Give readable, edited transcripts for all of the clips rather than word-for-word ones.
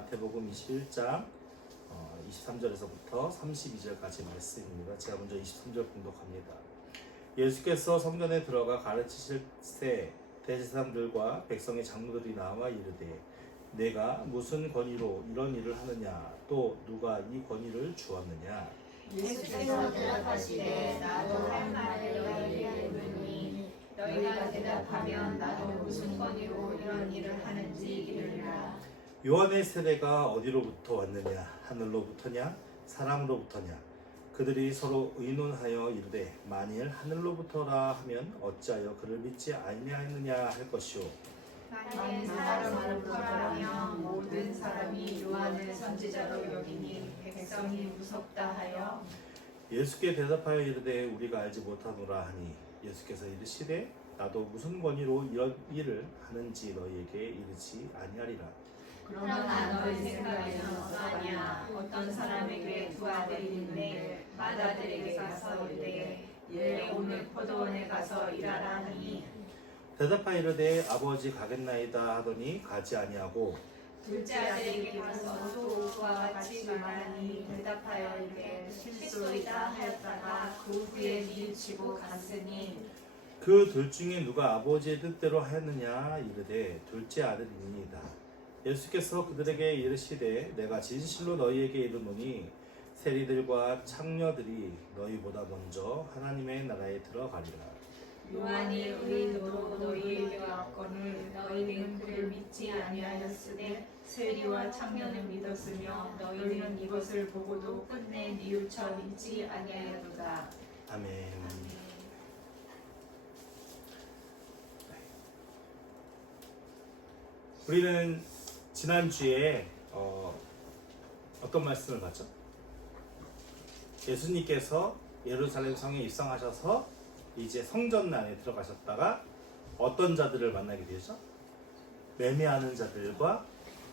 마태복음 21장 23절에서부터 32절까지 말씀입니다. 제가 먼저 23절 봉독합니다. 예수께서 성전에 들어가 가르치실 때 대제사장들과 백성의 장로들이 나와 이르되 내가 무슨 권위로 이런 일을 하느냐 또 누가 이 권위를 주었느냐. 예수께서 대답하시되 나도 할 말을 너희에게 묻니 너희가 대답하면 나도 무슨 권위로 이런 일을 하는지 이르리라. 요한의 세례가 어디로부터 왔느냐 하늘로부터냐 사람으로부터냐. 그들이 서로 의논하여 이르되 만일 하늘로부터라 하면 어찌하여 그를 믿지 아니하였느냐 할 것이요 만일 사람으로부터라면 모든 사람이 요한을 선지자로 여기니 백성이 무섭다 하여. 예수께 대답하여 이르되 우리가 알지 못하노라 하니 예수께서 이르시되 나도 무슨 권위로 이런 일을 하는지 너희에게 이르지 아니하리라. 그러나 너희 생각에는 어떠하냐. 어떤 사람에게 두 아들이 있는데 맏아들에게 가서 이르되 내 오늘 포도원에 가서 일하라 하니 대답하여 이르되 아버지 가겠나이다 하더니 가지 아니하고 둘째 아들에게 가서 소와 같이 말하니 대답하여 이르되 실소이다 하였다가 그 후에 뉘우치고 갔으니 그 둘 중에 누가 아버지의 뜻대로 하였느냐 이르되 둘째 아들이니이다. 예수께서 그들에게 이르시되 내가 진실로 너희에게 이르노니 세리들과 창녀들이 너희보다 먼저 하나님의 나라에 들어가리라. 요한이 의인으로 너희에게 왔거늘 너희는 그를 믿지 아니하였으되 세리와 창녀는 믿었으며 너희는 이것을 보고도 끝내 뉘우쳐 믿지 아니하였도다. 아멘. 우리는 지난주에 어떤 말씀을 봤죠? 예수님께서 예루살렘 성에 입성하셔서 이제 성전 안에 들어가셨다가 어떤 자들을 만나게 되죠? 매매하는 자들과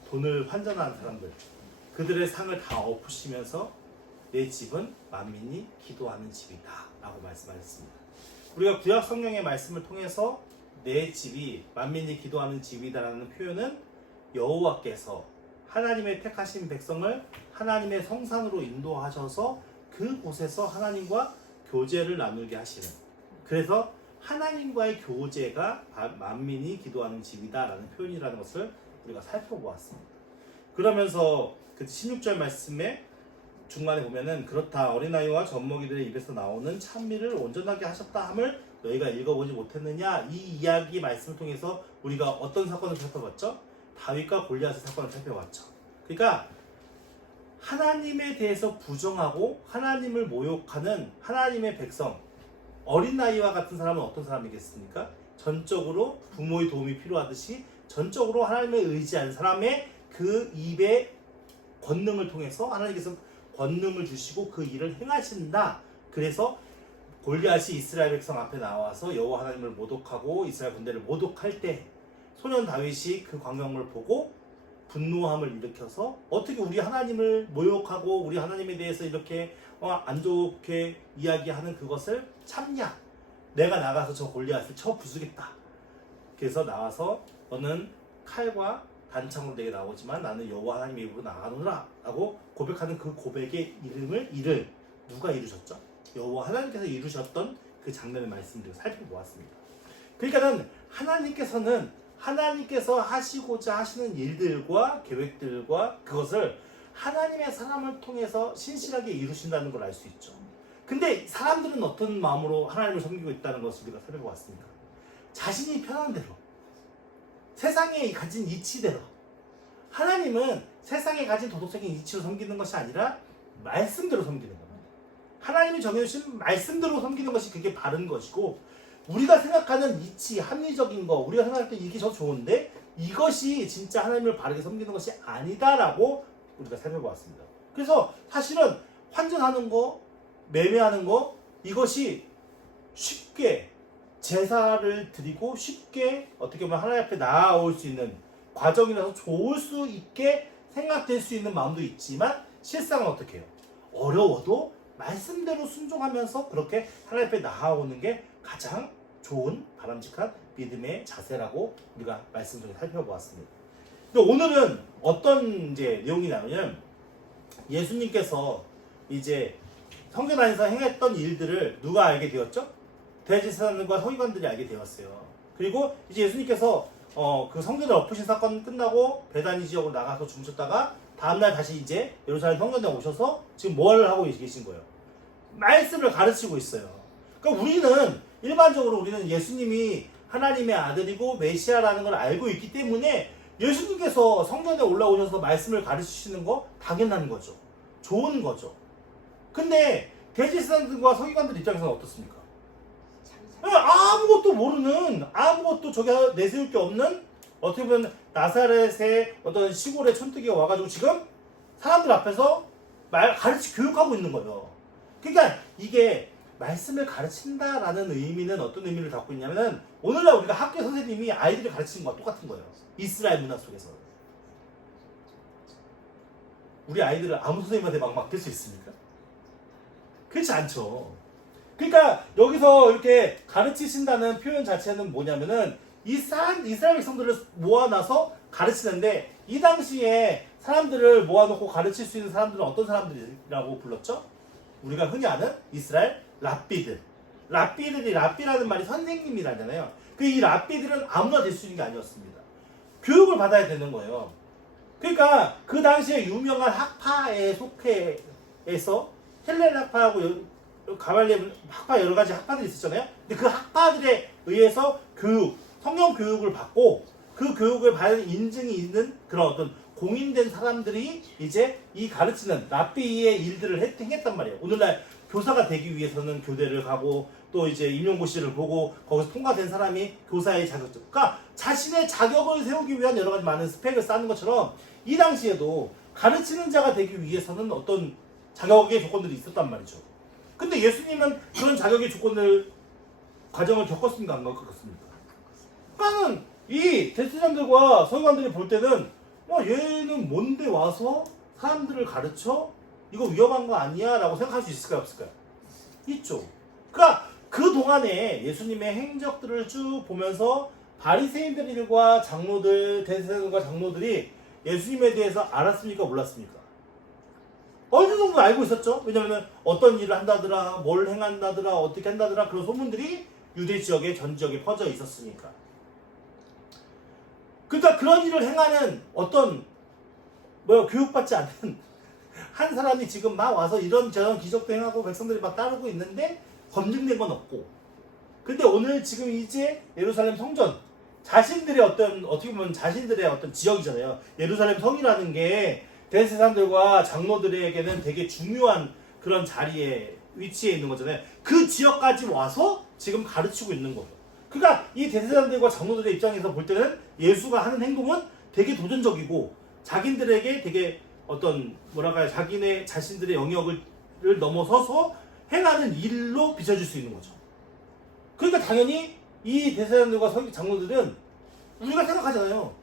돈을 환전하는 사람들, 그들의 상을 다 엎으시면서 내 집은 만민이 기도하는 집이다 라고 말씀하셨습니다. 우리가 구약 성경의 말씀을 통해서 내 집이 만민이 기도하는 집이다라는 표현은 여호와께서 하나님의 택하신 백성을 하나님의 성산으로 인도하셔서 그곳에서 하나님과 교제를 나누게 하시는, 그래서 하나님과의 교제가 만민이 기도하는 집이다라는 표현이라는 것을 우리가 살펴보았습니다. 그러면서 그 16절 말씀에 중간에 보면은 그렇다 어린아이와 젖먹이들의 입에서 나오는 찬미를 온전하게 하셨다 함을 너희가 읽어보지 못했느냐. 이 이야기 말씀을 통해서 우리가 어떤 사건을 살펴봤죠? 다윗과 골리앗의 사건을 살펴봤죠. 그러니까 하나님에 대해서 부정하고 하나님을 모욕하는 하나님의 백성, 어린아이와 같은 사람은 어떤 사람이겠습니까? 전적으로 부모의 도움이 필요하듯이 전적으로 하나님을 의지한 사람의 그 입의 권능을 통해서 하나님께서 권능을 주시고 그 일을 행하신다. 그래서 골리앗이 이스라엘 백성 앞에 나와서 여호와 하나님을 모독하고 이스라엘 군대를 모독할 때 소년 다윗이 그 광경을 보고 분노함을 일으켜서 어떻게 우리 하나님을 모욕하고 우리 하나님에 대해서 이렇게 안 좋게 이야기하는 그것을 참냐. 내가 나가서 저 골리앗을 쳐 부수겠다. 그래서 나와서 너는 칼과 단창으로 내게 나오지만 나는 여호와 하나님의 입으로 나가노라 라고 고백하는 그 고백의 일을 누가 이루셨죠? 여호와 하나님께서 이루셨던 그 장면의 말씀들을 살펴보았습니다. 그러니까는 하나님께서 하시고자 하시는 일들과 계획들과 그것을 하나님의 사람을 통해서 신실하게 이루신다는 걸 알 수 있죠. 근데 사람들은 어떤 마음으로 하나님을 섬기고 있다는 것을 우리가 살펴보았습니까? 자신이 편한 대로, 세상에 가진 이치대로. 하나님은 세상에 가진 도덕적인 이치로 섬기는 것이 아니라 말씀대로 섬기는 겁니다. 하나님이 정해주신 말씀대로 섬기는 것이 그게 바른 것이고, 우리가 생각하는 이치, 합리적인 거, 우리가 생각할 때 이게 더 좋은데 이것이 진짜 하나님을 바르게 섬기는 것이 아니다라고 우리가 살펴보았습니다. 그래서 사실은 환전하는 거, 매매하는 거, 이것이 쉽게 제사를 드리고 쉽게 어떻게 보면 하나님 앞에 나아올 수 있는 과정이라서 좋을 수 있게 생각될 수 있는 마음도 있지만 실상은 어떻게 해요? 어려워도 말씀대로 순종하면서 그렇게 하나님 앞에 나아오는 게 가장 좋은 바람직한 믿음의 자세라고 우리가 말씀 중에 살펴보았습니다. 근데 오늘은 어떤 이제 내용이 나오냐면 예수님께서 이제 성전 안에서 행했던 일들을 누가 알게 되었죠? 대제사장들과 서기관들이 알게 되었어요. 그리고 이제 예수님께서 그 성전을 엎으신 사건 끝나고 베다니 지역으로 나가서 주무셨다가 다음날 다시 이제 예루살렘 성전에 오셔서 지금 뭘 하고 계신 거예요? 말씀을 가르치고 있어요. 그러니까 우리는 예수님이 하나님의 아들이고 메시아라는 걸 알고 있기 때문에 예수님께서 성전에 올라오셔서 말씀을 가르치시는 거 당연한 거죠. 좋은 거죠. 근데 대제사장들과 서기관들 입장에서는 어떻습니까? 아무것도 모르는, 아무것도 저기 내세울 게 없는, 어떻게 보면 나사렛의 어떤 시골의 촌뜨기가 와가지고 지금 사람들 앞에서 교육하고 있는 거예요. 그러니까 이게 말씀을 가르친다라는 의미는 어떤 의미를 갖고 있냐면은 오늘날 우리가 학교 선생님이 아이들을 가르치는 거와 똑같은 거예요. 이스라엘 문화 속에서. 우리 아이들을 아무 선생님한테 막 맡길 수 있습니까? 그렇지 않죠. 그러니까 여기서 이렇게 가르치신다는 표현 자체는 뭐냐면은 이스라엘 백성들을 모아놔서 가르치는데 이 당시에 사람들을 모아놓고 가르칠 수 있는 사람들은 어떤 사람들이라고 불렀죠? 우리가 흔히 아는 이스라엘 랍비들. 랍비라는 말이 선생님이라잖아요. 이 랍비들은 아무나 될 수 있는 게 아니었습니다. 교육을 받아야 되는 거예요. 그러니까 그 당시에 유명한 학파에 속해서 헬렐 학파하고 가발리엘 학파 여러 가지 학파들이 있었잖아요. 근데 그 학파들에 의해서 성경 교육을 받고 그 교육을 받은 인증이 있는 그런 어떤 공인된 사람들이 이제 이 가르치는 랍비의 일들을 행했단 말이에요. 오늘날 교사가 되기 위해서는 교대를 가고 또 이제 임용고시를 보고 거기서 통과된 사람이 교사의 자격증. 그러니까 자신의 자격을 세우기 위한 여러 가지 많은 스펙을 쌓는 것처럼 이 당시에도 가르치는 자가 되기 위해서는 어떤 자격의 조건들이 있었단 말이죠. 근데 예수님은 그런 자격의 과정을 겪었습니까? 안 겪었습니까? 그러니까는 이 대제사장들과 서기관들이 볼 때는 얘는 뭔데 와서 사람들을 가르쳐? 이거 위험한 거 아니야? 라고 생각할 수 있을까요? 없을까요? 있죠. 그러니까 그 동안에 예수님의 행적들을 쭉 보면서 바리새인들과 장로들, 대제사장들과 장로들이 예수님에 대해서 알았습니까? 몰랐습니까? 어느 정도 알고 있었죠. 왜냐하면 어떤 일을 한다더라, 뭘 행한다더라, 어떻게 한다더라 그런 소문들이 유대 지역에 전 지역에 퍼져 있었으니까. 그러니까 그런 일을 행하는 어떤 교육받지 않는 한 사람이 지금 막 와서 이런저런 기적도 행하고 백성들이 막 따르고 있는데 검증된 건 없고. 근데 오늘 지금 이제 예루살렘 성전 자신들의 어떻게 보면 자신들의 어떤 지역이잖아요. 예루살렘 성이라는 게 대제사장들과 장로들에게는 되게 중요한 그런 자리에 위치해 있는 거잖아요. 그 지역까지 와서 지금 가르치고 있는 거예요. 그러니까 이 대제사장들과 장로들의 입장에서 볼 때는 예수가 하는 행동은 되게 도전적이고 자기들에게 되게 어떤 자기네 자신들의 영역을 넘어서서 행하는 일로 비춰질 수 있는 거죠. 그러니까 당연히 이 대제사장들과 장로들은 우리가 생각하잖아요.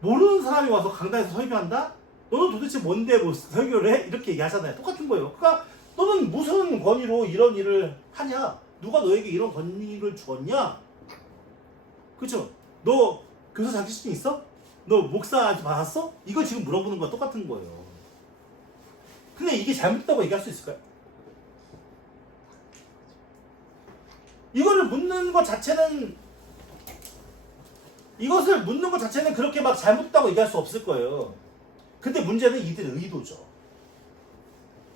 모르는 사람이 와서 강단에서 설교한다? 너는 도대체 뭔데 설교를 해? 이렇게 얘기하잖아요. 똑같은 거예요. 그러니까 너는 무슨 권위로 이런 일을 하냐? 누가 너에게 이런 권위를 주었냐? 그쵸? 너 교사 자격증 있어? 너 목사한테 받았어? 이거 지금 물어보는 거와 똑같은 거예요. 근데 이게 잘못됐다고 얘기할 수 있을까요? 이것을 묻는 것 자체는 그렇게 막 잘못됐다고 얘기할 수 없을 거예요. 근데 문제는 이들의 의도죠.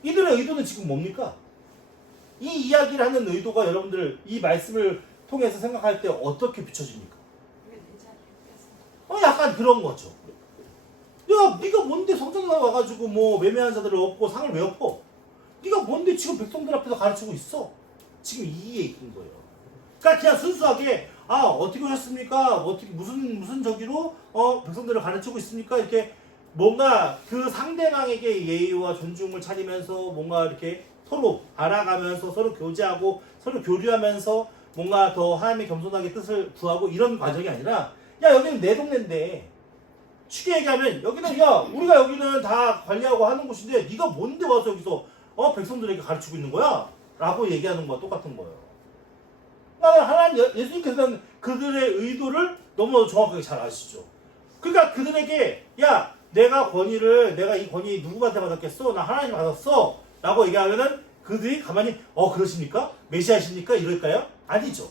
이들의 의도는 지금 뭡니까? 이 이야기를 하는 의도가 여러분들 이 말씀을 통해서 생각할 때 어떻게 비춰집니까? 약간 그런 거죠. 야, 네가 뭔데 성전에 와가지고 매매한 자들을 얻고 상을 왜 엎어? 네가 뭔데 지금 백성들 앞에서 가르치고 있어? 지금 이 얘기인 거예요. 그러니까 그냥 순수하게 어떻게 오셨습니까? 무슨 저기로 백성들을 가르치고 있습니까? 이렇게 뭔가 그 상대방에게 예의와 존중을 차리면서 뭔가 이렇게 서로 알아가면서 서로 교제하고 서로 교류하면서 뭔가 더 하나님의 겸손하게 뜻을 구하고 이런 과정이 아니라 여기는 내 동네인데 쉽게 얘기하면 여기는 우리가 여기는 다 관리하고 하는 곳인데 네가 뭔데 와서 여기서 백성들에게 가르치고 있는 거야? 라고 얘기하는 거와 똑같은 거예요. 그러니까 예수님께서는 그들의 의도를 너무 정확하게 잘 아시죠. 그러니까 그들에게 야 내가 이 권위 누구한테 받았겠어? 나 하나님 받았어 라고 얘기하면은 그들이 가만히 그러십니까? 메시아십니까? 이럴까요? 아니죠.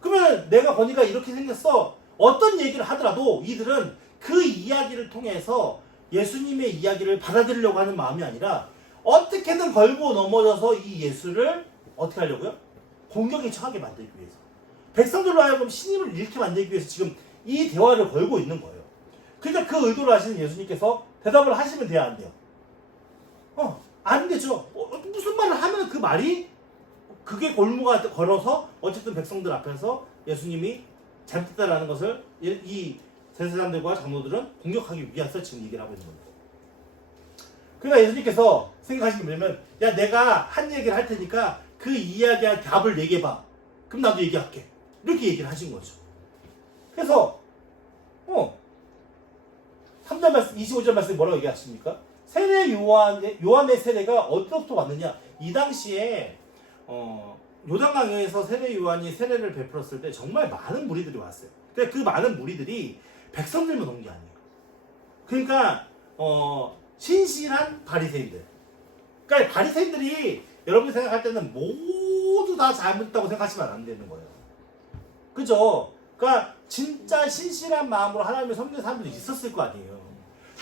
그러면 내가 권위가 이렇게 생겼어 어떤 얘기를 하더라도 이들은 그 이야기를 통해서 예수님의 이야기를 받아들이려고 하는 마음이 아니라 어떻게든 걸고 넘어져서 이 예수를 어떻게 하려고요? 공격에 처하게 만들기 위해서 백성들로 하여금 신임을 잃게 만들기 위해서 지금 이 대화를 걸고 있는 거예요. 그러니까 그 의도를 하시는 예수님께서 대답을 하시면 돼야 안 돼요? 안 되죠. 무슨 말을 하면 그 말이 그게 골무가 걸어서 어쨌든 백성들 앞에서 예수님이 잘못됐다라는 것을 이 대제사장들과 장로들은 공격하기 위해서 지금 얘기를 하고 있는 겁니다. 그러니까 예수님께서 생각하시는 게 뭐냐면 야 내가 한 얘기를 할 테니까 그 이야기한 답을 얘기해봐. 그럼 나도 얘기할게. 이렇게 얘기를 하신 거죠. 그래서 3절 말씀, 25절 말씀에 뭐라고 얘기하십니까? 세례 요한의 세례가 어디서부터 왔느냐? 이 당시에 요단강에서 세례 요한이 세례를 베풀었을 때 정말 많은 무리들이 왔어요. 근데 그 많은 무리들이 백성들만 온 게 아니에요. 그러니까 신실한 바리새인들. 그러니까 바리새인들이 여러분이 생각할 때는 모두 다 잘못했다고 생각하시면 안 되는 거예요. 그죠? 그러니까 진짜 신실한 마음으로 하나님을 섬기는 사람들이 있었을 거 아니에요.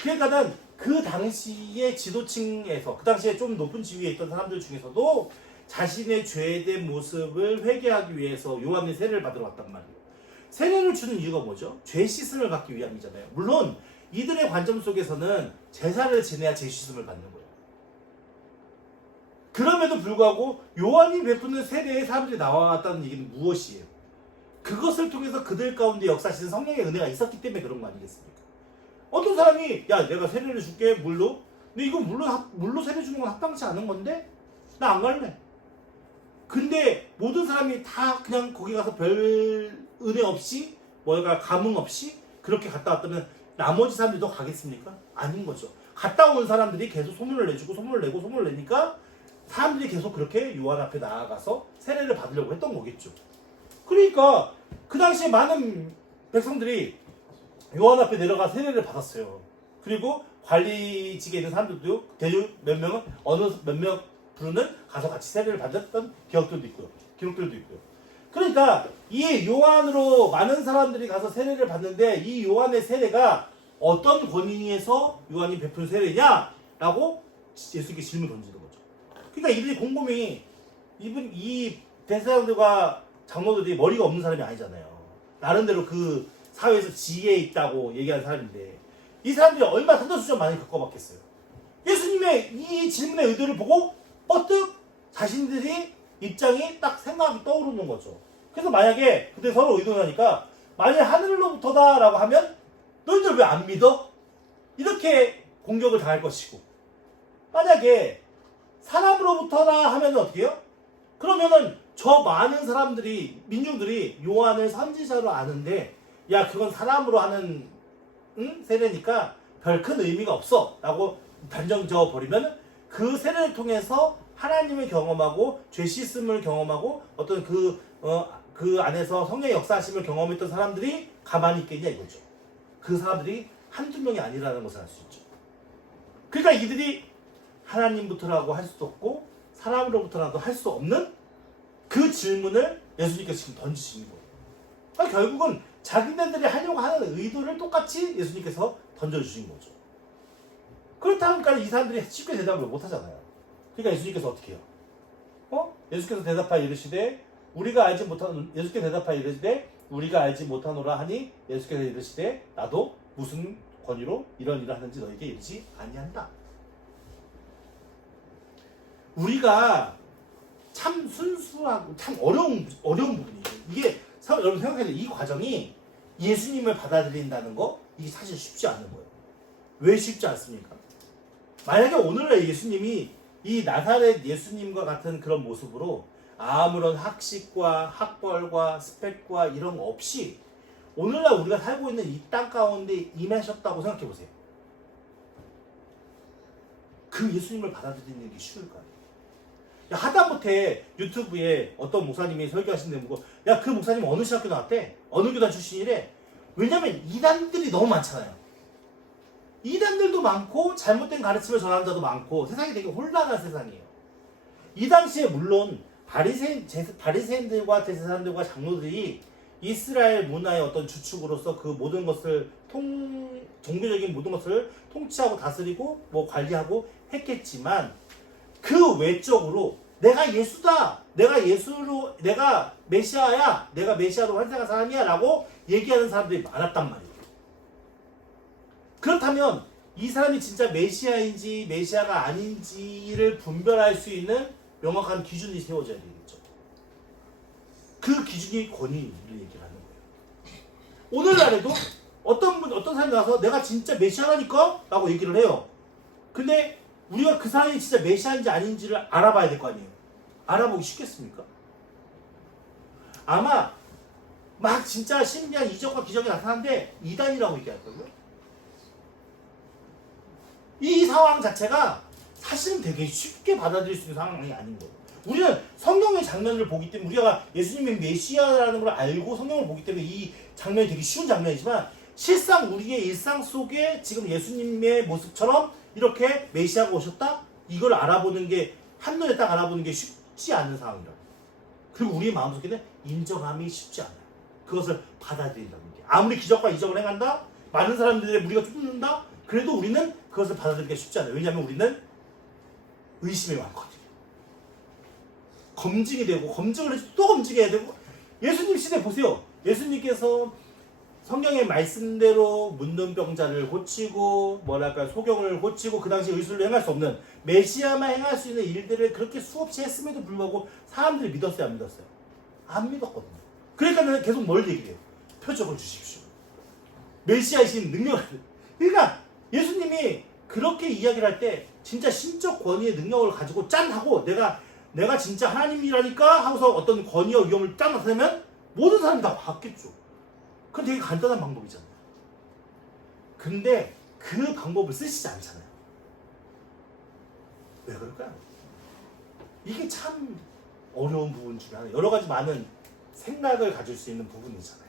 그러니까는 그 당시의 지도층에서 그 당시에 좀 높은 지위에 있던 사람들 중에서도 자신의 죄된 모습을 회개하기 위해서 요한의 세례를 받으러 왔단 말이에요. 세례를 주는 이유가 뭐죠? 죄 씻음을 받기 위함이잖아요. 물론 이들의 관점 속에서는 제사를 지내야 죄 씻음을 받는 거예요. 그럼에도 불구하고 요한이 베푸는 세례에 사람들이 나왔다는 얘기는 무엇이에요? 그것을 통해서 그들 가운데 역사하시는 성령의 은혜가 있었기 때문에 그런 거 아니겠습니까? 어떤 사람이 야 내가 세례를 줄게 물로. 근데 이거 물로 세례 주는 건 합당치 않은 건데 나 안 갈래. 근데 모든 사람이 다 그냥 거기 가서 별 은혜 없이 뭐가 감흥 없이 그렇게 갔다 왔다면 나머지 사람들도 가겠습니까? 아닌 거죠. 갔다 온 사람들이 계속 소문을 내주고 소문을 내니까 사람들이 계속 그렇게 요한 앞에 나아가서 세례를 받으려고 했던 거겠죠. 그러니까 그 당시에 많은 백성들이 요한 앞에 내려가 세례를 받았어요. 그리고 관리직에 있는 사람들도 대중 몇 명은 몇몇 부르는 가서 같이 세례를 받았던 기록들도 있고요. 그러니까 이 요한으로 많은 사람들이 가서 세례를 받는데 이 요한의 세례가 어떤 권위에서 요한이 베푼 세례냐라고 예수님께 질문을 던지는 거죠. 그러니까 이들이 곰곰이 이 대사장들과 장로들이 머리가 없는 사람이 아니잖아요. 나름대로 그 사회에서 지혜에 있다고 얘기하는 사람인데 이 사람들이 얼마나 산전수전 많이 겪어봤겠어요. 예수님의 이 질문의 의도를 보고 뻗뜩 자신들이 입장이 딱 생각이 떠오르는 거죠. 그래서 만약에 그때 서로 의논하니까 만약에 하늘로부터다 라고 하면 너희들 왜 안 믿어? 이렇게 공격을 당할 것이고 만약에 사람으로부터다 하면 어떻게 해요? 그러면은 저 많은 사람들이 민중들이 요한을 선지자로 아는데 야 그건 사람으로 하는 세례니까 별 큰 의미가 없어 라고 단정 지어버리면 그 세례를 통해서 하나님을 경험하고 죄 씻음을 경험하고 어떤 그 안에서 성령의 역사하심을 경험했던 사람들이 가만히 있겠냐 이거죠. 그 사람들이 한두 명이 아니라는 것을 알 수 있죠. 그러니까 이들이 하나님부터라고 할 수도 없고 사람으로부터라도 할 수 없는 그 질문을 예수님께서 지금 던지시는 거예요. 그러니까 결국은 자기네들이 하려고 하는 의도를 똑같이 예수님께서 던져주신 거죠. 그렇다 보니까 이 사람들이 쉽게 대답을 못 하잖아요. 그러니까 예수님께서 어떻게 해요? 예수께서 대답하여 이르시되 예수께서 대답하여 이르시되 우리가 알지 못하노라 하니 예수께서 이르시되 나도 무슨 권위로 이런 일을 하는지 너에게 이르지 아니한다. 우리가 참 순수하고 참 어려운 부분이에요. 이게 여러분 생각해요. 이 과정이 예수님을 받아들인다는 거 이게 사실 쉽지 않은 거예요. 왜 쉽지 않습니까? 만약에 오늘날 예수님이 이 나사렛 예수님과 같은 그런 모습으로 아무런 학식과 학벌과 스펙과 이런 거 없이 오늘날 우리가 살고 있는 이 땅 가운데 임하셨다고 생각해 보세요. 그 예수님을 받아들이는 게 쉬울까요? 야, 하다못해 유튜브에 어떤 목사님이 설교하시는데 보고 야 그 목사님 어느 신학교 나왔대? 어느 교단 출신이래? 왜냐면 이단들이 너무 많잖아요. 이단들도 많고 잘못된 가르침을 전하는 자도 많고 세상이 되게 혼란한 세상이에요. 이 당시에 물론 바리새인들과 대제사장들과 장로들이 이스라엘 문화의 어떤 주축으로서 그 모든 것을 종교적인 모든 것을 통치하고 다스리고 뭐 관리하고 했겠지만 그 외적으로 내가 예수다, 내가 예수로, 내가 메시아야, 내가 메시아로 환생한 사람이야 라고 얘기하는 사람들이 많았단 말이에요. 그렇다면 이 사람이 진짜 메시아인지 메시아가 아닌지를 분별할 수 있는 명확한 기준이 세워져야 되겠죠. 그 기준이 권위를 얘기를 하는 거예요. 오늘날에도 어떤 사람이 나와서 내가 진짜 메시아라니까? 라고 얘기를 해요. 근데 우리가 그 사람이 진짜 메시아인지 아닌지를 알아봐야 될 거 아니에요. 알아보기 쉽겠습니까? 아마 막 진짜 신비한 이적과 기적이 나타나는데 이단이라고 얘기할 거예요. 이 상황 자체가 사실은 되게 쉽게 받아들일 수 있는 상황이 아닌 거예요. 우리는 성경의 장면을 보기 때문에 우리가 예수님이 메시아라는 걸 알고 성경을 보기 때문에 이 장면이 되게 쉬운 장면이지만 실상 우리의 일상 속에 지금 예수님의 모습처럼 이렇게 메시아가 오셨다? 이걸 알아보는 게 한눈에 딱 알아보는 게 쉽지 않은 상황이라. 그리고 우리의 마음속에는 인정함이 쉽지 않아요. 그것을 받아들인다는 게. 아무리 기적과 이적을 행한다? 많은 사람들의 무리가 쫓는다? 그래도 우리는 그것을 받아들이기가 쉽지 않아요. 왜냐하면 우리는 의심이 많거든요. 검증이 되고 검증을 해서 또 검증해야 되고 예수님 시대 보세요. 예수님께서 성경의 말씀대로 문둥병자를 고치고 뭐랄까 소경을 고치고 그 당시 의술로 행할 수 없는 메시아만 행할 수 있는 일들을 그렇게 수없이 했음에도 불구하고 사람들이 믿었어요, 안 믿었어요? 안 믿었거든요. 그러니까 계속 뭘 얘기해요? 표적을 주십시오. 메시아이신 능력을. 그러니까 예수님이 그렇게 이야기를 할 때 진짜 신적 권위의 능력을 가지고 짠 하고 내가 진짜 하나님이라니까 하고서 어떤 권위와 위엄을 짠 나타내면 모든 사람이 다 받겠죠. 그건 되게 간단한 방법이잖아요. 근데 그 방법을 쓰시지 않잖아요. 왜 그럴까요? 이게 참 어려운 부분 중에 하나. 여러 가지 많은 생각을 가질 수 있는 부분이잖아요.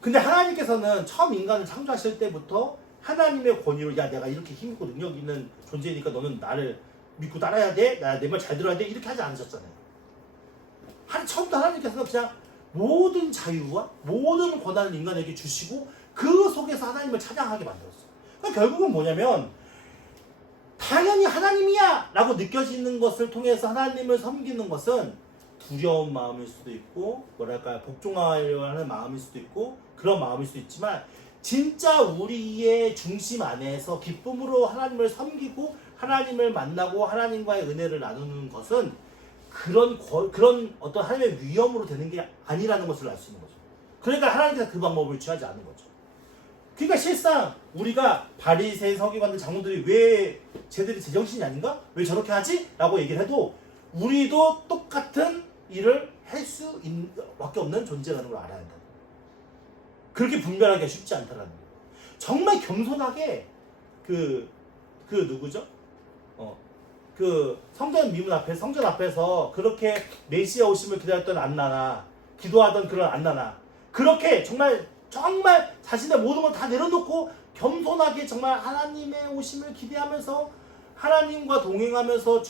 근데 하나님께서는 처음 인간을 창조하실 때부터 하나님의 권위로 야 내가 이렇게 힘있고 능력 있는 존재니까 너는 나를 믿고 따라야 돼? 내 말 잘 들어야 돼? 이렇게 하지 않으셨잖아요. 처음부터 하나님께서는 그냥 모든 자유와 모든 권한을 인간에게 주시고 그 속에서 하나님을 찬양하게 만들었어요. 그러니까 결국은 뭐냐면 당연히 하나님이야! 라고 느껴지는 것을 통해서 하나님을 섬기는 것은 두려운 마음일 수도 있고 뭐랄까 복종하려고 하는 마음일 수도 있고 그런 마음일 수도 있지만 진짜 우리의 중심 안에서 기쁨으로 하나님을 섬기고 하나님을 만나고 하나님과의 은혜를 나누는 것은 그런 어떤 하나님의 위엄으로 되는 게 아니라는 것을 알 수 있는 거죠. 그러니까 하나님께서 그 방법을 취하지 않은 거죠. 그러니까 실상 우리가 바리새인 서기관들 장로들이 왜 쟤들이 제정신이 아닌가? 왜 저렇게 하지? 라고 얘기를 해도 우리도 똑같은 일을 할 수 밖에 없는 존재라는 걸 알아야 한다. 그렇게 분별하기가 쉽지 않다라는 거예요. 정말 겸손하게 누구죠? 그 성전 미문 앞에 성전 앞에서 그렇게 메시아 오심을 기다렸던 안나나 기도하던 그런 안나나 그렇게 정말 자신의 모든 걸 다 내려놓고 겸손하게 정말 하나님의 오심을 기대하면서 하나님과 동행하면서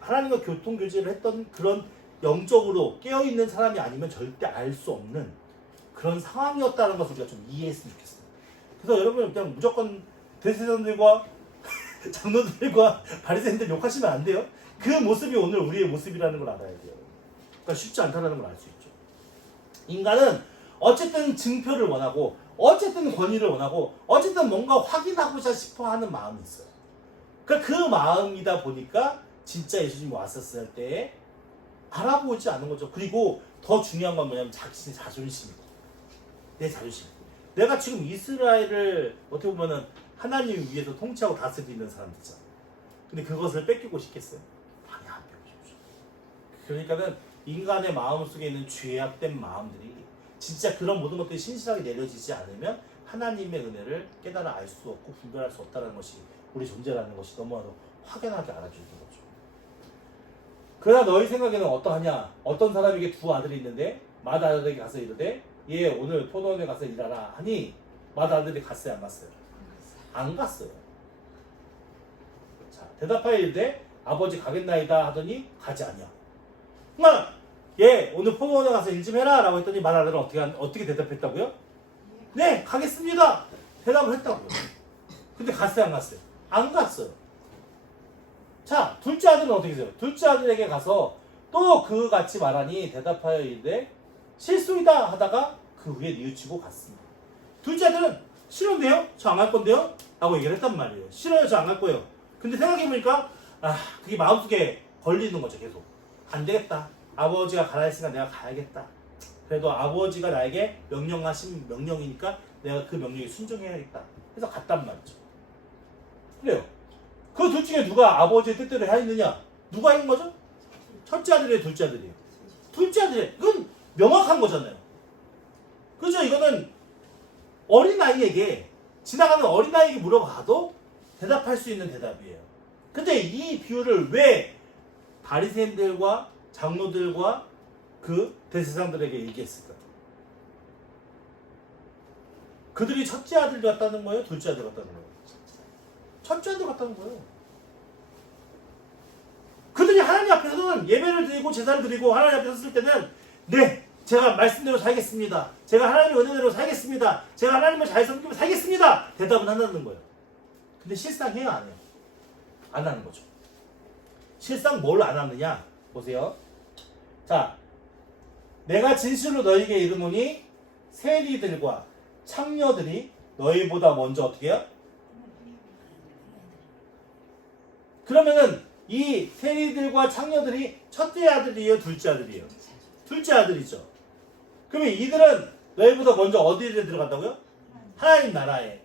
하나님과 교통교제를 했던 그런 영적으로 깨어있는 사람이 아니면 절대 알 수 없는 그런 상황이었다는 것을 우리가 좀 이해했으면 좋겠어요. 그래서 여러분 그냥 무조건 대제사장들과 장로들과 바리새인들 욕하시면 안 돼요. 그 모습이 오늘 우리의 모습이라는 걸 알아야 돼요. 그러니까 쉽지 않다는 걸 알 수 있죠. 인간은 어쨌든 증표를 원하고 어쨌든 권위를 원하고 어쨌든 뭔가 확인하고자 싶어하는 마음이 있어요. 그러니까 그 마음이다 보니까 진짜 예수님이 왔었을 때 알아보지 않은 거죠. 그리고 더 중요한 건 뭐냐면 자신의 자존심이고 내 자존심. 내가 지금 이스라엘을 어떻게 보면은 하나님 위에서 통치하고 다스리는 사람들이잖아. 근데 그것을 뺏기고 싶겠어요? 당연히 안 뺏기죠. 그러니까는 인간의 마음속에 있는 죄악된 마음들이 진짜 그런 모든 것들이 신실하게 내려지지 않으면 하나님의 은혜를 깨달아 알 수 없고 분별할 수 없다는 것이 우리 존재라는 것이 너무나도 확연하게 알아주는 거죠. 그러나 너희 생각에는 어떠하냐? 어떤 사람에게 두 아들이 있는데 맏아들에게 가서 이르되 얘 오늘 포도원에 가서 일하라 하니 맏아들이 갔어요 안 갔어요? 안 갔어요. 자 대답하여 이르되 아버지 가겠나이다 하더니 가지 아니야. 그러니까 얘 오늘 포도원에 가서 일 좀 해라 라고 했더니 맏아들은 어떻게 대답했다고요? 네 가겠습니다 대답을 했다고요. 근데 갔어요 안 갔어요? 안 갔어요. 자 둘째 아들은 어떻게 해요? 둘째 아들에게 가서 또 그같이 말하니 대답하여 이르되 실수이다 하다가 그 후에 뉘우치고 갔습니다. 둘째 아들은 싫은데요? 저 안 갈 건데요? 라고 얘기를 했단 말이에요. 싫어요 저 안 갈 거예요. 근데 생각해보니까 그게 마음속에 걸리는 거죠. 계속 안 되겠다. 아버지가 가라 했으니까 내가 가야겠다. 그래도 아버지가 나에게 명령하신 명령이니까 내가 그 명령에 순종해야겠다. 그래서 갔단 말이죠. 그래요. 그 둘 중에 누가 아버지의 뜻대로 하였느냐? 누가 있는 거죠? 첫째 아들이에요, 둘째 아들이에요? 둘째 아들이에요. 이건 명확한 거잖아요. 그죠? 이거는 어린아이에게, 지나가는 어린아이에게 물어봐도 대답할 수 있는 대답이에요. 근데 이 비유를 왜 바리새인들과 장로들과 그 대제사장들에게 얘기했을까? 그들이 첫째 아들 같다는 거예요? 둘째 아들 같다는 거예요? 첫째 아들 같다는 거예요. 그들이 하나님 앞에서는 예배를 드리고 제사를 드리고 하나님 앞에 섰을 때는 네, 제가 말씀대로 살겠습니다. 제가 하나님의 은혜대로 살겠습니다. 제가 하나님을 잘 섬기며 살겠습니다. 대답은 한다는 거예요. 근데 실상 해요, 안 해요? 안 하는 거죠. 실상 뭘 안 하느냐? 보세요. 자, 내가 진실로 너희에게 이르노니 세리들과 창녀들이 너희보다 먼저 어떻게 해요? 그러면은 이 세리들과 창녀들이 첫째 아들이에요? 둘째 아들이에요? 둘째 아들이죠. 그러면 이들은 너희보다 먼저 어디에 들어간다고요? 하나님 나라에.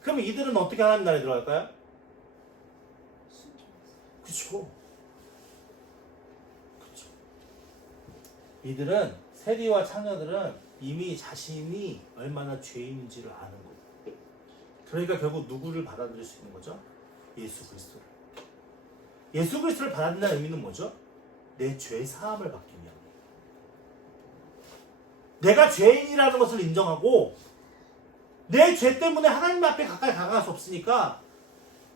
그러면 이들은 어떻게 하나님 나라에 들어갈까요? 그렇죠. 그렇죠. 이들은 세리와 창녀들은 이미 자신이 얼마나 죄인인지를 아는 거예요. 그러니까 결국 누구를 받아들일 수 있는 거죠? 예수 그리스도를. 예수 그리스도를 받아들인다는 의미는 뭐죠? 내 죄 사함을 받기 위함. 내가 죄인이라는 것을 인정하고 내 죄 때문에 하나님 앞에 가까이 다가갈 수 없으니까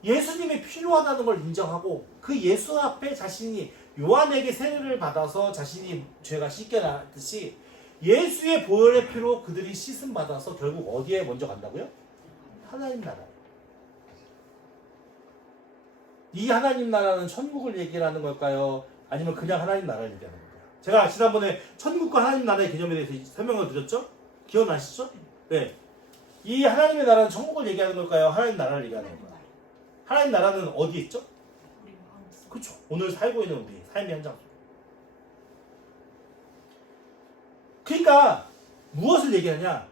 예수님이 필요하다는 걸 인정하고 그 예수 앞에 자신이 요한에게 세례를 받아서 자신이 죄가 씻겨나듯이 예수의 보혈의 피로 그들이 씻음 받아서 결국 어디에 먼저 간다고요? 하나님 나라에. 이 하나님 나라는 천국을 얘기하는 걸까요? 아니면 그냥 하나님 나라를 얘기하는 걸까요? 제가 지난번에 천국과 하나님 나라의 개념에 대해서 설명을 드렸죠? 기억나시죠? 네. 이 하나님의 나라는 천국을 얘기하는 걸까요? 하나님 나라를 얘기하는 걸까요? 하나님 나라는 어디에 있죠? 그렇죠. 오늘 살고 있는 우리 삶의 현장 속. 그러니까 무엇을 얘기하냐?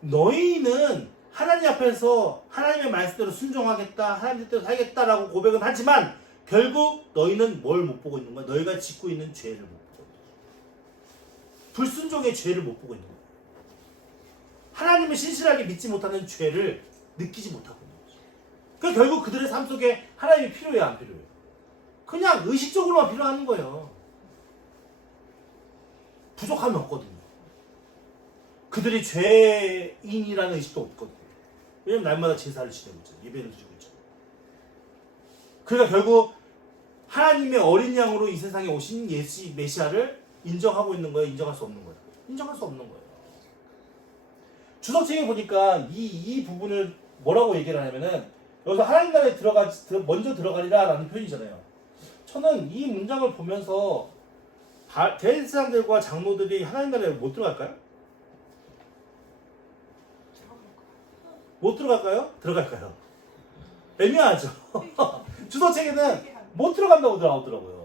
너희는 하나님 앞에서 하나님의 말씀대로 순종하겠다, 하나님 뜻대로 살겠다라고 고백은 하지만 결국 너희는 뭘 못 보고 있는 거야? 너희가 짓고 있는 죄를 못 보고 있는 거야. 불순종의 죄를 못 보고 있는 거야. 하나님을 신실하게 믿지 못하는 죄를 느끼지 못하고 있는 거죠. 그러니까 결국 그들의 삶 속에 하나님이 필요해요, 안 필요해요? 그냥 의식적으로만 필요한 거예요. 부족함이 없거든요. 그들이 죄인이라는 의식도 없거든요. 왜냐면 날마다 제사를 지내고 있잖아요. 예배를 드리고 있잖아요. 그러니까 결국 하나님의 어린 양으로 이 세상에 오신 예수 메시아를 인정하고 있는 거예요? 인정할 수 없는 거예요? 인정할 수 없는 거예요. 주석책에 보니까 이 부분을 뭐라고 얘기를 하냐면은 여기서 하나님 나라에 먼저 들어가리라 라는 표현이잖아요. 저는 이 문장을 보면서 대제사장들과 장로들이 하나님 나라에 못 들어갈까요? 못 들어갈까요? 들어갈까요? 애매하죠. 주석책에는 못 들어간다고 나오더라고요.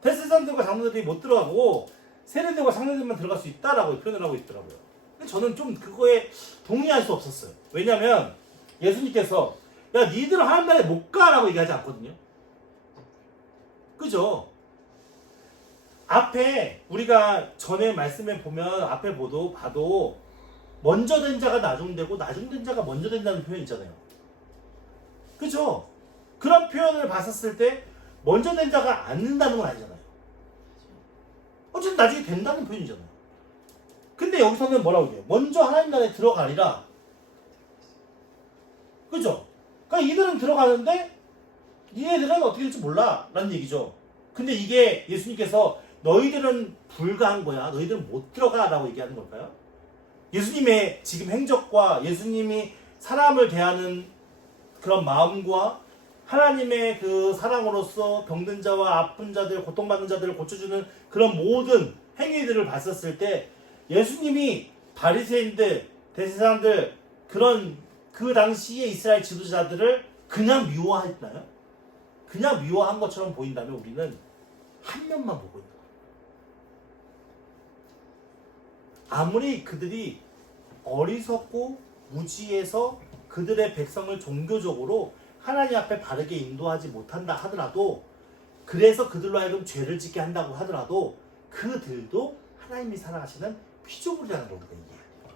대제사장들과 장로들이 못 들어가고 세례들과 창녀들만 들어갈 수 있다라고 표현을 하고 있더라고요. 근데 저는 좀 그거에 동의할 수 없었어요. 왜냐면 예수님께서 야 니들은 하나님 나라에 못 가라고 얘기하지 않거든요. 그죠? 앞에 우리가 전에 말씀에 보면 앞에 봐도 먼저 된 자가 나중되고 나중된 자가 먼저 된다는 표현이 있잖아요. 그죠? 그런 표현을 봤었을 때 먼저 된 자가 안 된다는 건 아니잖아요. 어쨌든 나중에 된다는 표현이잖아요. 근데 근데 여기서는 뭐라고 해요? 먼저 하나님 나라에 들어가리라. 그죠? 그러니까 이들은 들어가는데 얘네들은 어떻게 될지 몰라 라는 얘기죠. 근데 이게 예수님께서 너희들은 불가한 거야, 너희들은 못 들어가 라고 얘기하는 걸까요? 예수님의 지금 행적과 예수님이 사람을 대하는 그런 마음과 하나님의 그 사랑으로서 병든 자와 아픈 자들, 고통받는 자들을 고쳐주는 그런 모든 행위들을 봤었을 때 예수님이 바리새인들, 대제사장들 그런 그 당시에 이스라엘 지도자들을 그냥 미워했나요? 그냥 미워한 것처럼 보인다면 우리는 한 면만 보고 있는 거예요. 아무리 그들이 어리석고 무지해서 그들의 백성을 종교적으로 하나님 앞에 바르게 인도하지 못한다 하더라도, 그래서 그들로 하여금 죄를 짓게 한다고 하더라도 그들도 하나님이 사랑하시는 피조물이라는 걸 우리가 이해해야 돼요.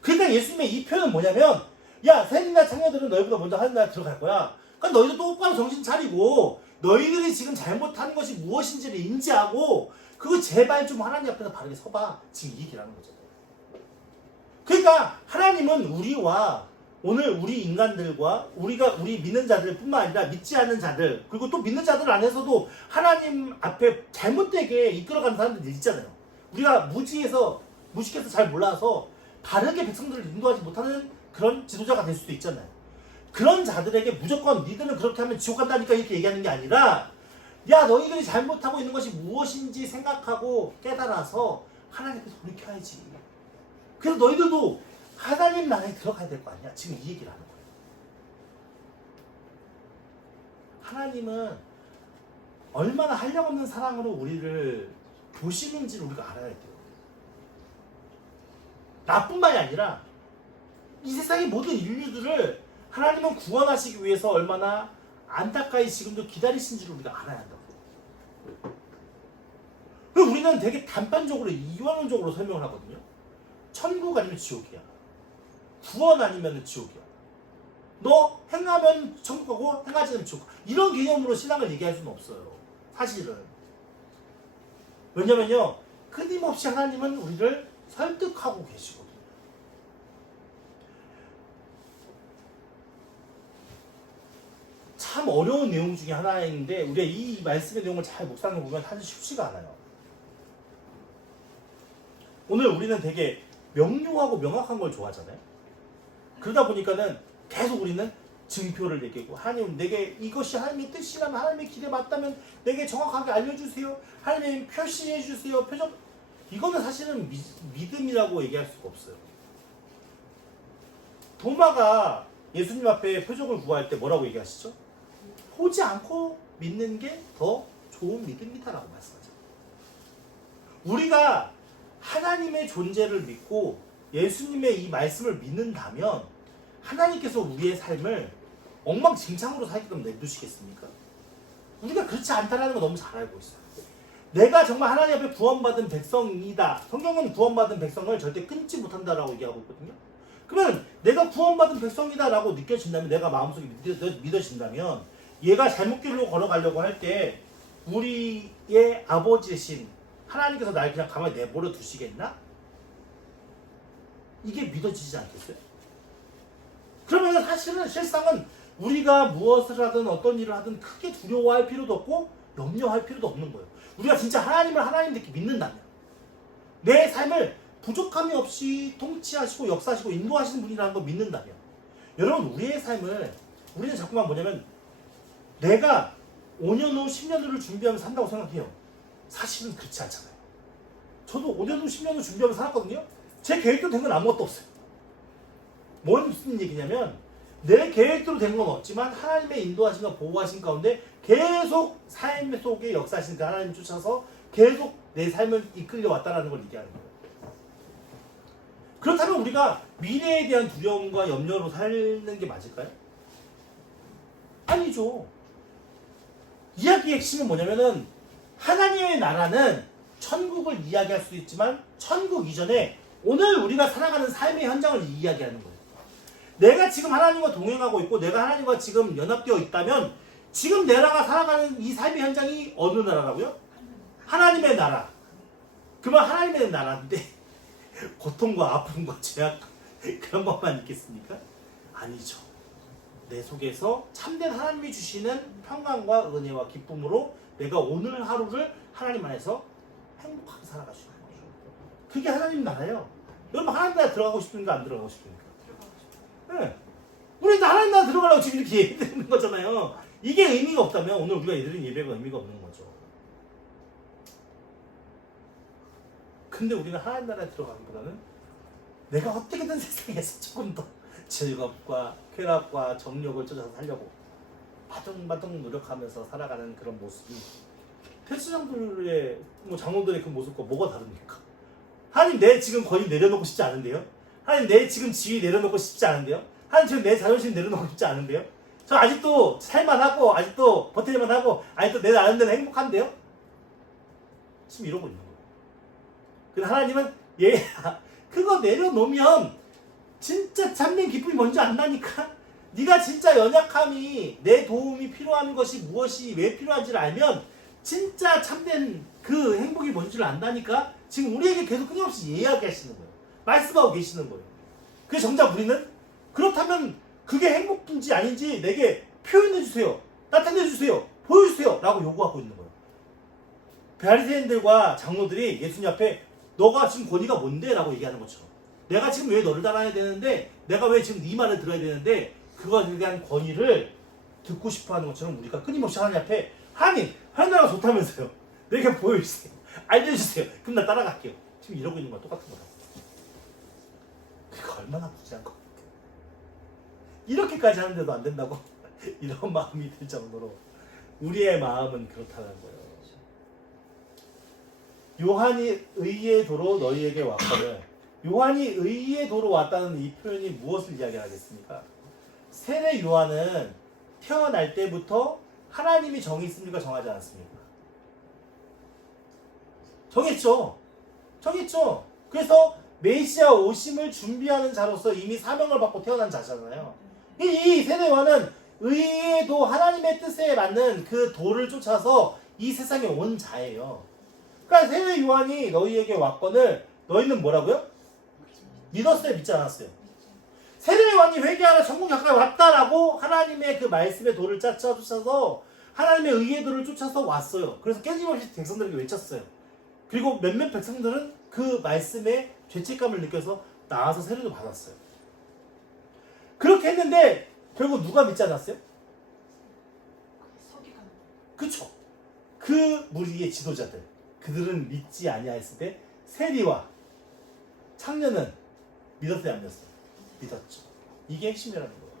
그러니까 예수님의 이 표현은 뭐냐면, 야, 세린나 창녀들은 너희보다 먼저 하나님 나라에 들어갈 거야. 그러니까 너희도 똑바로 정신 차리고 너희들이 지금 잘못하는 것이 무엇인지를 인지하고 그거 제발 좀 하나님 앞에서 바르게 서봐. 지금 이 얘기라는 거잖아요. 그러니까 하나님은 우리와 오늘 우리 인간들과 우리 믿는 자들 뿐만 아니라 믿지 않는 자들, 그리고 또 믿는 자들 안에서도 하나님 앞에 잘못되게 이끌어가는 사람들이 있잖아요. 우리가 무식해서 잘 몰라서 바르게 백성들을 인도하지 못하는 그런 지도자가 될 수도 있잖아요. 그런 자들에게 무조건 니들은 그렇게 하면 지옥 간다니까 이렇게 얘기하는 게 아니라, 야, 너희들이 잘못하고 있는 것이 무엇인지 생각하고 깨달아서 하나님께 돌이켜야지. 그래서 너희들도 하나님 나라에 들어가야 될 거 아니야. 지금 이 얘기를 하는 거예요. 하나님은 얼마나 한량없는 사랑으로 우리를 보시는지를 우리가 알아야 돼요. 나뿐만이 아니라 이 세상의 모든 인류들을 하나님은 구원하시기 위해서 얼마나 안타까이 지금도 기다리신지를 우리가 알아야 한다고. 그리고 우리는 되게 단편적으로 이원론적으로 설명을 하거든요. 천국 아니면 지옥이야. 구원 아니면 지옥이야. 너 행하면 천국 가고 행하지 않으면 지옥. 이런 개념으로 신앙을 얘기할 수는 없어요. 사실은. 왜냐면요, 끊임없이 하나님은 우리를 설득하고 계시거든요. 참 어려운 내용 중에 하나인데 우리가 이 말씀의 내용을 잘 묵상해 보면 사실 쉽지가 않아요. 오늘 우리는 되게 명료하고 명확한 걸 좋아하잖아요. 그러다 보니까는 계속 우리는 증표를 얘기하고, 하나님 내게 이것이 하나님의 뜻이라면, 하나님의 길에 맞다면 내게 정확하게 알려주세요. 하나님 표시해 주세요. 표적. 이거는 사실은 믿음이라고 얘기할 수가 없어요. 도마가 예수님 앞에 표적을 구할 때 뭐라고 얘기하시죠? 보지 않고 믿는 게 더 좋은 믿음이다라고 말씀하죠. 우리가 하나님의 존재를 믿고 예수님의 이 말씀을 믿는다면 하나님께서 우리의 삶을 엉망진창으로 살게끔 내두시겠습니까? 우리가 그렇지 않다는 거 너무 잘 알고 있어요. 내가 정말 하나님 앞에 구원받은 백성이다. 성경은 구원받은 백성을 절대 끊지 못한다라고 얘기하고 있거든요. 그러면 내가 구원받은 백성이다라고 느껴진다면, 내가 마음속에 믿어진다면, 얘가 잘못 길로 걸어가려고 할 때 우리의 아버지신 하나님께서 날 그냥 가만히 내버려 두시겠나? 이게 믿어지지 않겠어요? 그러면 사실은 실상은 우리가 무엇을 하든 어떤 일을 하든 크게 두려워할 필요도 없고 염려할 필요도 없는 거예요. 우리가 진짜 하나님을 하나님답게 믿는다면, 내 삶을 부족함이 없이 통치하시고 역사하시고 인도하시는 분이라는 걸 믿는다면, 여러분 우리의 삶을 우리는 자꾸만 뭐냐면 내가 5년 후 10년 후를 준비하면서 산다고 생각해요. 사실은 그렇지 않잖아요. 저도 5년 후 10년 후 준비하면서 살았거든요. 제 계획대로 된 건 아무것도 없어요. 무슨 얘기냐면 내 계획대로 된 건 없지만 하나님의 인도하심과 보호하심 가운데 계속 삶 속에 역사하시는 그 하나님 쫓아서 계속 내 삶을 이끌려 왔다는 걸 얘기하는 거예요. 그렇다면 우리가 미래에 대한 두려움과 염려로 살는 게 맞을까요? 아니죠. 이야기의 핵심은 뭐냐면은 하나님의 나라는 천국을 이야기할 수도 있지만 천국 이전에 오늘 우리가 살아가는 삶의 현장을 이야기하는 거예요. 내가 지금 하나님과 동행하고 있고 내가 하나님과 지금 연합되어 있다면 지금 내가 살아가는 이 삶의 현장이 어느 나라라고요? 하나님의 나라. 그러면 하나님의 나라인데 고통과 아픔과 죄악 그런 것만 있겠습니까? 아니죠. 내 속에서 참된 하나님이 주시는 평강과 은혜와 기쁨으로 내가 오늘 하루를 하나님 안에서 행복하게 살아갈 수 있는 거죠. 그게 하나님 나라예요. 여러분 하나님 나라 들어가고 싶습니까? 안 들어가고 싶습니까? 네. 우리 하나님 나라 들어가려고 지금 이렇게 예배드리는 거잖아요. 이게 의미가 없다면 오늘 우리가 드린 예배가 의미가 없는 거죠. 근데 우리는 하나님 나라에 들어가기보다는 내가 어떻게든 세상에서 조금 더 즐겁과 쾌락과 정욕을 쫓아서 살려고 바둥바둥 노력하면서 살아가는 그런 모습이 패수장들의 장로들의 그 모습과 뭐가 다릅니까? 하나님 내 지금 권위 내려놓고 싶지 않은데요? 하나님 내 지금 지위 내려놓고 싶지 않은데요? 하나님 지금 내 자존심 내려놓고 싶지 않은데요? 저 아직도 살만하고 아직도 버틸만 하고 아직도 내 나름대로 행복한데요? 지금 이러고 있는 거예요. 그래서 하나님은 얘야 그거 내려놓으면 진짜 참된 기쁨이 뭔지 안다니까? 네가 진짜 연약함이 내 도움이 필요한 것이 무엇이 왜 필요한지를 알면 진짜 참된 그 행복이 뭔지를 안다니까? 지금 우리에게 계속 끊임없이 이야기하시는 거예요. 말씀하고 계시는 거예요. 그래서 정작 우리는 그렇다면 그게 행복인지 아닌지 내게 표현해 주세요. 나타내 주세요. 보여주세요. 라고 요구하고 있는 거예요. 바리새인들과 장로들이 예수님 앞에 너가 지금 권위가 뭔데? 라고 얘기하는 것처럼 내가 지금 왜 너를 따라야 되는데 내가 왜 지금 네 말을 들어야 되는데 그것에 대한 권위를 듣고 싶어하는 것처럼 우리가 끊임없이 하나님 앞에 하나님 나라가 좋다면서요. 내게 보여주세요. 알려주세요. 그럼 나 따라갈게요. 지금 이러고 있는 거랑 똑같은 거다. 그거 얼마나 부지한 거. 이렇게까지 하는데도 안 된다고 이런 마음이 들 정도로 우리의 마음은 그렇다는 거예요. 요한이 의의 도로 너희에게 왔거늘 요한이 의의 도로 왔다는 이 표현이 무엇을 이야기하겠습니까? 세례 요한은 태어날 때부터 하나님이 정이 있습니까? 정하지 않았습니까? 정했죠. 그래서 메시아 오심을 준비하는 자로서 이미 사명을 받고 태어난 자잖아요. 이 세례 요한은 의의 도 하나님의 뜻에 맞는 그 도를 쫓아서 이 세상에 온 자예요. 그러니까 세례 요한이 너희에게 왔거늘 너희는 뭐라고요? 믿었어요? 믿지 않았어요? 세례 요한이 회개하라 천국이 가까이 왔다라고 하나님의 그 말씀의 도를 쫓아서 하나님의 의의 도를 쫓아서 왔어요. 그래서 깨짐없이 백성들에게 외쳤어요. 그리고 몇몇 백성들은 그 말씀에 죄책감을 느껴서 나와서 세례도 받았어요. 그렇게 했는데 결국 누가 믿지 않았어요? 그쵸? 그 무리의 지도자들 그들은 믿지 아니하였을 때 세리와 창녀는 믿었어요? 안 믿었어요? 믿었죠. 이게 핵심이라는 거예요.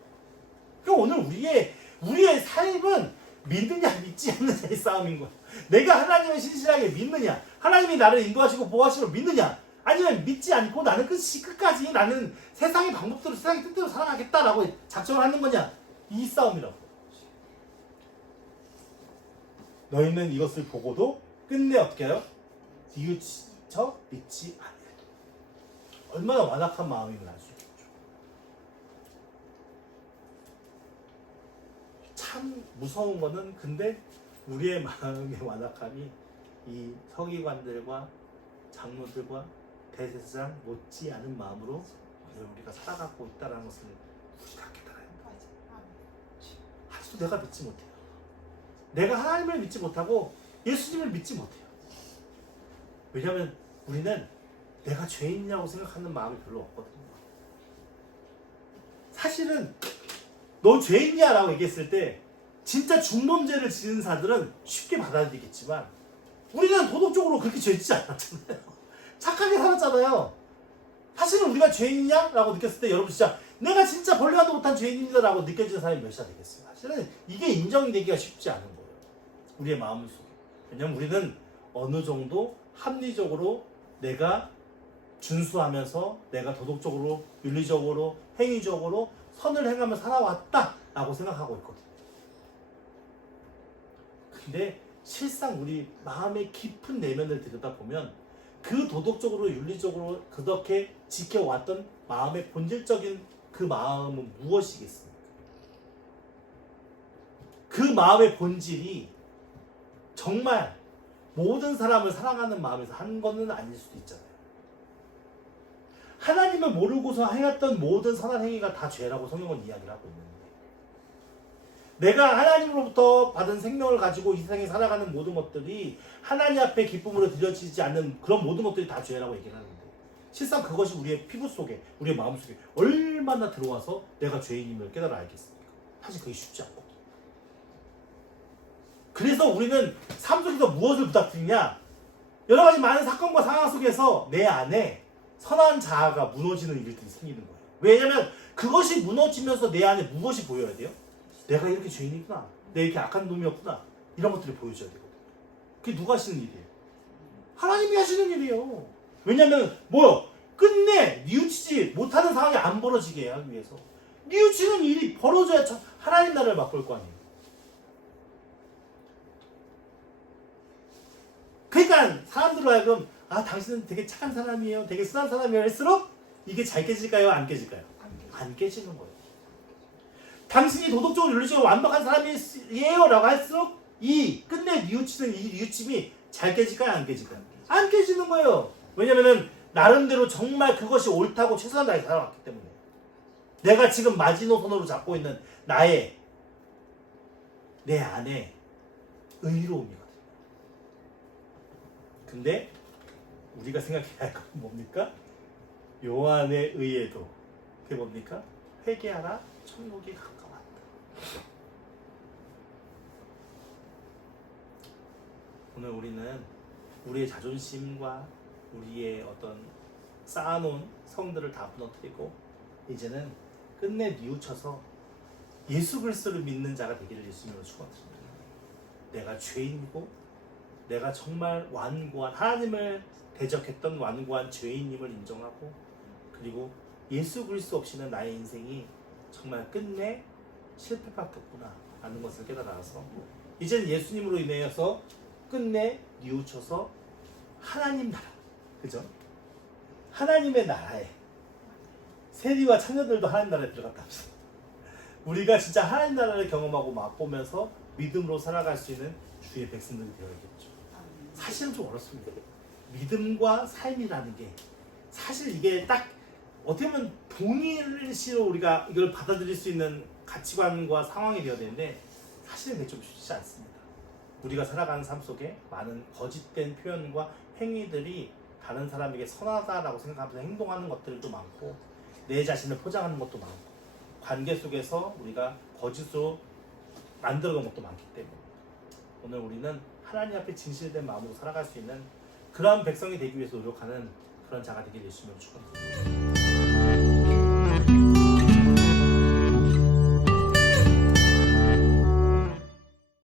그러니까 오늘 우리의 삶은 믿느냐 믿지 않느냐의 싸움인 거예요. 내가 하나님을 신실하게 믿느냐, 하나님이 나를 인도하시고 보호하시고 믿느냐, 아니면 믿지 않고 나는 끝까지 나는 세상의 방법대로 세상의 뜻대로 살아가겠다라고 작정을 하는 거냐, 이 싸움이라고. 너희는 이것을 보고도 끝내 어떻게 해요? 뉘우쳐 믿지 아니하리라. 얼마나 완악한 마음이면 알 수 있겠죠. 참 무서운 거는 근데 우리의 마음의 완악함이 이 서기관들과 장로들과 대제사장 못지않은 마음으로 우리가 살아가고 있다는 것을 우리가 깨달아야 합니다. 아직도 내가 믿지 못해요. 내가 하나님을 믿지 못하고 예수님을 믿지 못해요. 왜냐하면 우리는 내가 죄인이라고 생각하는 마음이 별로 없거든요. 사실은 너 죄인이야 라고 얘기했을 때 진짜 중범죄를 지은 사들은 쉽게 받아들이겠지만 우리는 도덕적으로 그렇게 죄짓지 않았잖아요. 착하게 살았잖아요. 사실은 우리가 죄인이냐? 라고 느꼈을 때 여러분 진짜 내가 진짜 벌레가도 못한 죄인입니다 라고 느껴지는 사람이 몇이나 되겠어요. 사실은 이게 인정이 되기가 쉽지 않은 거예요. 우리의 마음 속에. 왜냐면 우리는 어느 정도 합리적으로 내가 준수하면서 내가 도덕적으로 윤리적으로 행위적으로 선을 행하며 살아왔다 라고 생각하고 있거든요. 근데 실상 우리 마음의 깊은 내면을 들여다보면 그 도덕적으로 윤리적으로 그렇게 지켜왔던 마음의 본질적인 그 마음은 무엇이겠습니까? 그 마음의 본질이 정말 모든 사람을 사랑하는 마음에서 한 거는 아닐 수도 있잖아요. 하나님을 모르고서 행했던 모든 선한 행위가 다 죄라고 성경은 이야기를 하고 있는데, 내가 하나님으로부터 받은 생명을 가지고 이 세상에 살아가는 모든 것들이 하나님 앞에 기쁨으로 드려지지 않는 그런 모든 것들이 다 죄라고 얘기를 하는데, 실상 그것이 우리의 피부 속에, 우리의 마음 속에 얼마나 들어와서 내가 죄인임을 깨달아 알겠습니까? 사실 그게 쉽지 않거든요. 그래서 우리는 삶 속에서 무엇을 부탁드리냐? 여러 가지 많은 사건과 상황 속에서 내 안에 선한 자아가 무너지는 일들이 생기는 거예요. 왜냐하면 그것이 무너지면서 내 안에 무엇이 보여야 돼요? 내가 이렇게 죄인이구나, 내가 이렇게 악한 놈이었구나, 이런 것들이 보여줘야 되거든요. 그게 누가 하시는 일이에요? 하나님이 하시는 일이에요. 왜냐하면 뭐요? 끝내 뉘우치지 못하는 상황이 안 벌어지게 하기 위해서 뉘우치는 일이 벌어져야 하나님 나라를 맛볼 거 아니에요. 그러니까 사람들로 하여금 당신은 되게 착한 사람이에요, 되게 순한 사람이에요 할수록 이게 잘 깨질까요? 안 깨질까요? 안 깨지는 거예요. 당신이 도덕적으로 윤리적으로 완벽한 사람이에요 라고 할수록 이 끝내 뉘우치는 이 뉘우침이 잘 깨질까요? 안 깨질까요? 안 깨지는 거예요. 왜냐면은 나름대로 정말 그것이 옳다고 최선을 다해 살아왔기 때문에, 내가 지금 마지노선으로 잡고 있는 내 안에 의로움이거든요. 근데 우리가 생각해야 할 건 뭡니까? 요한의 의에도 그게 뭡니까? 회개하라, 천국이 가까웠다. 오늘 우리는 우리의 자존심과 우리의 어떤 쌓아놓은 성들을 다 무너뜨리고 이제는 끝내 뉘우쳐서 예수 그리스도를 믿는 자가 되기를 예수님으로 축원드립니다. 내가 죄인이고 내가 정말 완고한, 하나님을 대적했던 완고한 죄인임을 인정하고, 그리고 예수 그리스도 없이는 나의 인생이 정말 끝내 실패밖에 없구나 라는 것을 깨달아서 이제는 예수님으로 인해서 끝내 뉘우쳐서 하나님 나라, 그죠? 하나님의 나라에, 세리와 처녀들도 하나님 나라에 들어갔답니다. 우리가 진짜 하나님 나라를 경험하고 맛보면서 믿음으로 살아갈 수 있는 주의 백성들이 되어야겠죠. 사실은 좀 어렵습니다. 믿음과 삶이라는 게 사실 이게 딱 어떻게 보면 동일시로 우리가 이걸 받아들일 수 있는 가치관과 상황이 되어야 되는데, 사실은 그게 좀 쉽지 않습니다. 우리가 살아가는 삶 속에 많은 거짓된 표현과 행위들이 다른 사람에게 선하다라고 생각하면서 행동하는 것들도 많고, 내 자신을 포장하는 것도 많고, 관계 속에서 우리가 거짓으로 만들어놓은 것도 많기 때문에 오늘 우리는 하나님 앞에 진실된 마음으로 살아갈 수 있는 그러한 백성이 되기 위해서 노력하는 그런 자가 되기를 예수님으로 축원합니다.